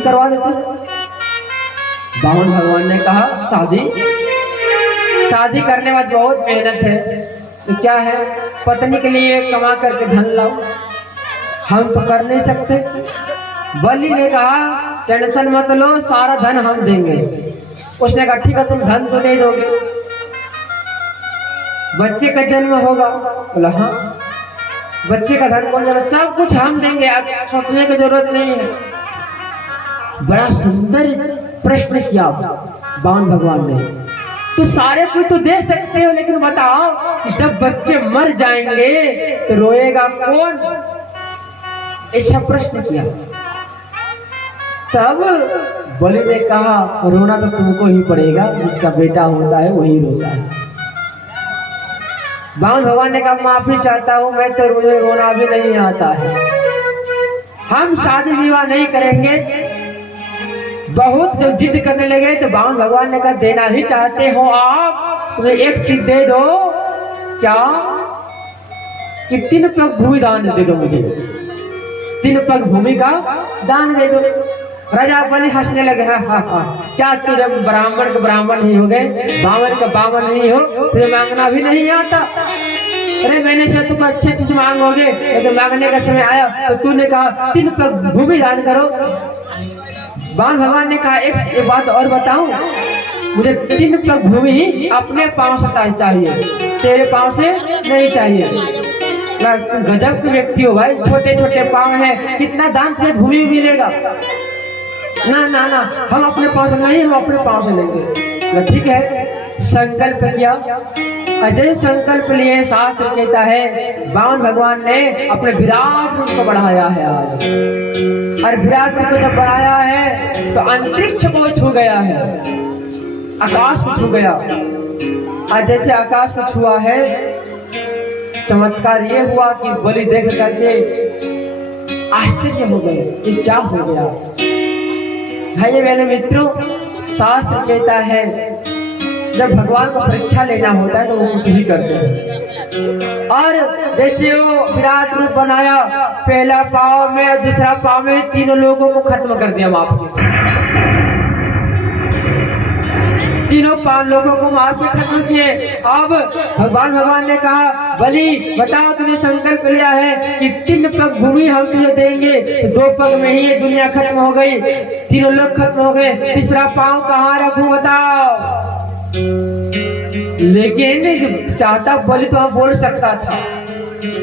करवा देते। बामन भगवान ने कहा शादी करने में बहुत मेहनत है, तो क्या है पत्नी के लिए कमा करके धन लाओ, हम तो कर नहीं सकते। बलि ने कहा टेंशन मत लो, सारा धन हम देंगे। उसने कहा ठीक है, तुम धन तो नहीं दोगे, बच्चे का जन्म होगा। बोला हाँ, बच्चे का धन कौन देगा, सब कुछ हम देंगे, आप सोचने की जरूरत नहीं है। बड़ा सुंदर प्रश्न किया बामन भगवान ने। तो सारे कुछ तो दे सकते हो, लेकिन बताओ कि जब बच्चे मर जाएंगे तो रोएगा कौन, ऐसा प्रश्न किया। तब बलि ने कहा रोना तो तुमको ही पड़ेगा, जिसका बेटा होता है वही रोता है। बामन भगवान ने कहा माफी चाहता हूं, मैं तो मुझे रोना भी नहीं आता है, हम शादी विवाह नहीं करेंगे। बहुत जब जिद करने लगे तो बामन भगवान ने कहा देना ही चाहते हो आप, तुम्हें एक चीज दे दो, क्या कि 3 पग भूमि दान दे दो मुझे, 3 पग भूमि का दान दे दो। राजा बलि हंसने लगे, क्या तुझे ब्राह्मण का ब्राह्मण नहीं हो गए, बामन का बामन नहीं हो, तुझे मांगना भी नहीं आता। अरे मैंने सोचा तुम अच्छे चीज मांगोगे, तो मांगने का समय आया तो तूने कहा 3 पग भूमि दान करो। बामन भगवान ने कहा एक बात और बताऊं, मुझे 3 पग भूमि अपने पांव से चाहिए, तेरे पांव से नहीं चाहिए। गजब के व्यक्ति हो भाई, छोटे छोटे पांव है, कितना दान से भूमि मिलेगा। ना ना ना, हम अपने पांव से नहीं, हम अपने पांव से लेंगे। ठीक है, संकल्प किया, अजय संकल्प लिए। शास्त्र कहता है बामन भगवान ने अपने विराट रूप को बढ़ाया है आज, और विराट रूप को जब बढ़ाया है तो अंतरिक्ष को छू गया है, आकाश को छू गया। और जैसे आकाश को छुआ है, चमत्कार ये हुआ कि बलि देख करके आश्चर्य हो गए कि क्या हो गया। भाई मेरे मित्रों, शास्त्र कहता है जब भगवान को परीक्षा लेना होता है तो वो कुछ भी करते हैं। और जैसे वो विराट रूप बनाया, पहला पाव में, दूसरा पाव में 3 लोगों को खत्म कर दिया, माफ किया, 3 लोगों को मार के खत्म किए। अब भगवान ने कहा बलि बताओ, तुमने संकल्प लिया है कि 3 पग भूमि हम तुझे देंगे, तो 2 पग में ही ये दुनिया खत्म हो गई, 3 लोग खत्म हो गए, तीसरा पांव कहाँ रखूं बताओ। लेकिन चाहता बलि तो हम बोल सकता था,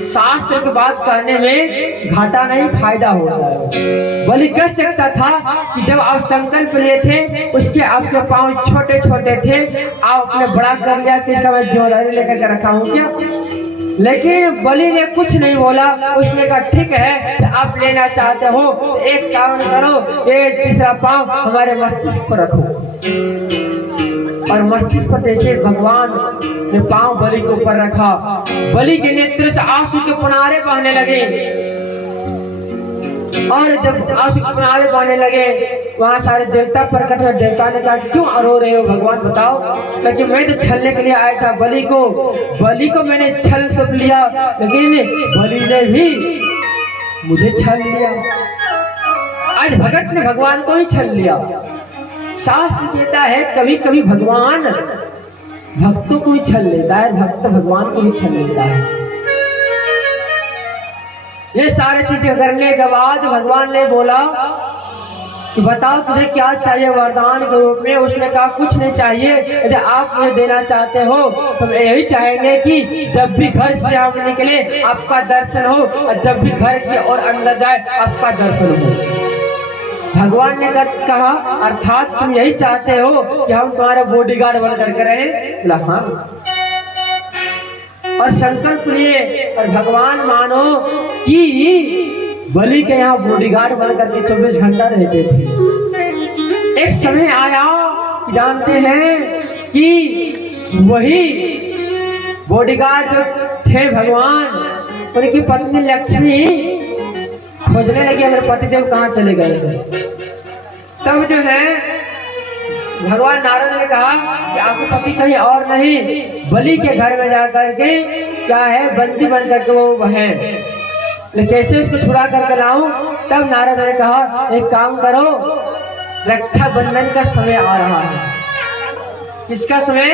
शास्त्र की बात करने में घाटा नहीं फायदा होता है। बलि कह सकता था कि जब आप संकल्प लिए थे उसके आपके पांव छोटे छोटे थे, आप अपने बड़ा कर लिया कि इसका मैं जिम्मेदारी लेकर के रखा हूँ क्या। लेकिन बलि ने कुछ नहीं बोला, उसने कहा ठीक है, तो आप लेना चाहते हो तो एक काम करो, ये तीसरा पांव हमारे मस्तिष्क पर रखो। और मस्तिष्क पर जैसे भगवान ने पांव बलि के ऊपर रखा, बलि के नेत्र से आंसू के पुनारे बहने लगे। और जब आंसू के पुनारे बहने लगे, वहां सारे देवता प्रकट हुए। देवता ने कहा क्यों रो रहे हो भगवान बताओ। क्योंकि मैं तो छलने के लिए आया था बलि को मैंने छल तो लिया, लेकिन बलि ने भी मुझे छल लिया। आज भगत ने भगवान को ही छल लिया। शास्त्र कहता है कभी कभी भगवान भक्तों को भी छल लेता है, भक्त भगवान को भी छल लेता है। ये सारी चीजें करने के बाद भगवान ने बोला कि बताओ तुझे क्या चाहिए वरदान के रूप में। उसने कहा कुछ नहीं चाहिए, यदि आप मुझे देना चाहते हो तो यही चाहेंगे कि जब भी घर से हम निकले आपका दर्शन हो, और जब भी घर की ओर अंदर जाए आपका दर्शन हो। भगवान ने कहा अर्थात तुम यही चाहते हो कि हम तुम्हारे बॉडीगार्ड बन करके रहें। बोला हाँ। और संकल्प लिए, और भगवान मानो कि बलि के यहाँ बॉडीगार्ड बन करके 24 घंटा रहते थे। एक समय आया, जानते हैं कि वही बॉडीगार्ड थे भगवान, उनकी पत्नी लक्ष्मी खोजने लगी अगर पतिदेव कहाँ चले गए। तब जो है भगवान नारद ने कहा कि आपके पति कहीं और नहीं, बलि के घर में जाकर के क्या है बंदी बन करके वो है, कैसे उसको छुड़ा करके लाऊं। तब नारद ने कहा एक काम करो, रक्षाबंधन का समय आ रहा है। किसका समय?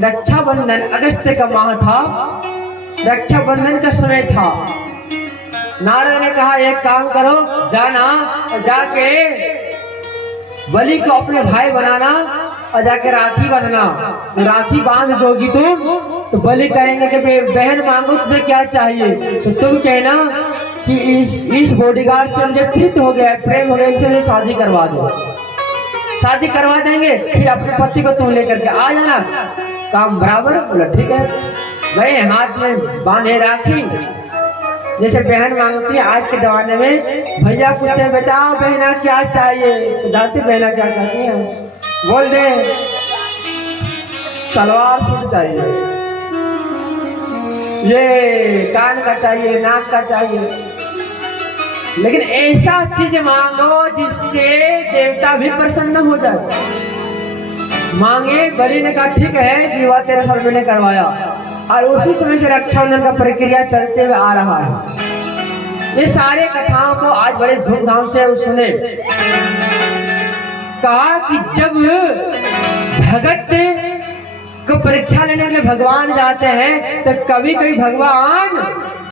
रक्षाबंधन, अगस्त का माह था, रक्षाबंधन का समय था। नारद ने कहा एक काम करो, जाना और जाके बलि को अपने भाई बनाना और जाके राखी बांधना। तो राखी बांध दोगी तुम तो बलि कहेंगे कि बहन मांगो तुझे क्या चाहिए, तो तुम कहना कि इस बॉडीगार्ड से मुझे प्रीत हो गया, प्रेम हो गया, इससे शादी करवा दो। शादी करवा देंगे, फिर अपने पति को तुम लेकर के आ जाना, काम बराबर। बोला ठीक है। गए, हाथ में बांधे राखी, जैसे बहन मांगती है आज के जमाने में, भैया पूछते हैं बेटा बहना क्या चाहिए, तो दादी बहना क्या चाहती है, बोल दे सलवार सूट चाहिए, ये कान का चाहिए, नाक का चाहिए, लेकिन ऐसा चीज मांगो जिससे देवता भी प्रसन्न हो जाए। मांगे। बलि ने कहा ठीक है, विवाह तेरे सर मैंने करवाया, और उसी समय से रक्षाबंधन का प्रक्रिया चलते हुए आ रहा है। ये सारे कथाओं को आज बड़े धूमधाम से सुने। कहा कि जब भगत को परीक्षा लेने के लिए भगवान जाते हैं तो कभी कभी भगवान